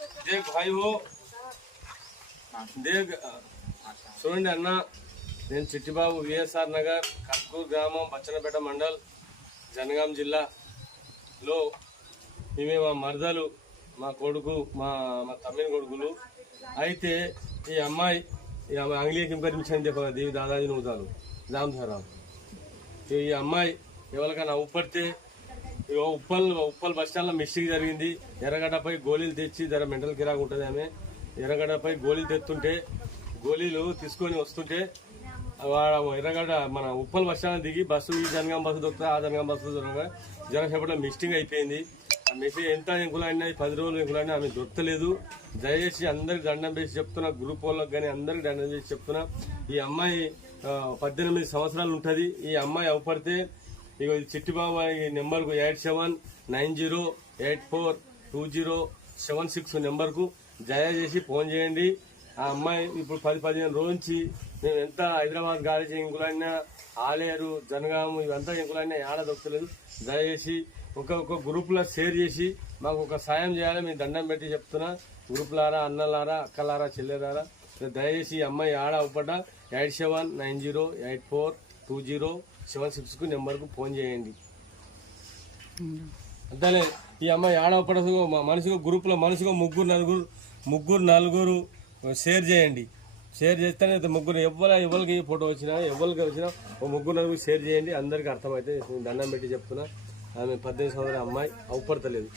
देख भाई वो देख చూడండి అన్న, నేను చిట్టిబాబు విఎస్ఆర్ నగర్ కర్కూర్ గ్రామం బచ్చన్నపేట మండల్ జనగాం జిల్లాలో మేమే మా మరదలు మా కొడుకు మా తమ్మిన కొడుకులు అయితే ఈ అమ్మాయి ఆంగ్లీయ కింకరించని చెప్ప దేవి దాదాజీ నవ్వుతారు రామ్ధరావు ఈ అమ్మాయి ఎవరికైనా ఉప్పడితే ఉప్పల్ బస్ స్టాండ్లో మిస్టేక్ జరిగింది. ఎర్రగడ్డపై గోళీలు తెచ్చి ధర మెంటల్ కిరాకు ఉంటుంది. ఆమె ఎర్రగడ్డపై గోళీలు తెస్తుంటే గోళీలు తీసుకొని వస్తుంటే ఎర్రగడ్డ మన ఉప్పల్ బస్ స్టాండ్ దిగి బస్సు ఈ జనగాం బస్సు దొరుకుతా ఆ జనగాం బస్సు దొరకగా జనసేపట్లో మిస్టేక్ అయిపోయింది. ఆ మెసేజ్ ఎంత ఎంకులైనా 10 రోజులు ఎంకులైనా ఆమె దొరకలేదు. దయచేసి అందరికి దండం వేసి చెప్తున్నా, గ్రూప్ వాళ్ళకి కానీ అందరికి దండం చేసి చెప్తున్నా. ఈ అమ్మాయి 18 సంవత్సరాలు ఉంటుంది. ఈ అమ్మాయి అవపడితే ఇక చిట్టిబాబు ఈ నెంబర్కు 8790842076 నెంబర్కు దయచేసి ఫోన్ చేయండి. ఆ అమ్మాయి ఇప్పుడు 10-15 రోజు నుంచి మేము ఎంత హైదరాబాద్ గాలి ఇంకులైనా ఆలేరు జనగాము ఇవంతా ఇంకులైనా ఏడ దొరకలేదు. దయచేసి ఒక గ్రూప్లో షేర్ చేసి మాకు ఒక సాయం చేయాలి. మేము దండం పెట్టి చెప్తున్నా. గ్రూపులారా, అన్నలారా, అక్కలారా, చెల్లెలారా దయచేసి ఈ అమ్మాయి ఆడ అవపడ్డ 8790842076 నెంబర్కు ఫోన్ చేయండి. అంతేలే ఈ అమ్మాయి ఆడ అవపడదు మనిషిగా గ్రూప్లో మనిషిగా ముగ్గురు నలుగురు షేర్ చేయండి. షేర్ చేస్తేనే ముగ్గురు ఎవరికి ఫోటో వచ్చినా ఎవరికి వచ్చినా ముగ్గురు నలుగురు షేర్ చేయండి. అందరికీ అర్థమైతే దండం పెట్టి చెప్తున్నా. ఆమె 18 సంవత్సరాల అమ్మాయి అవపడతలేదు.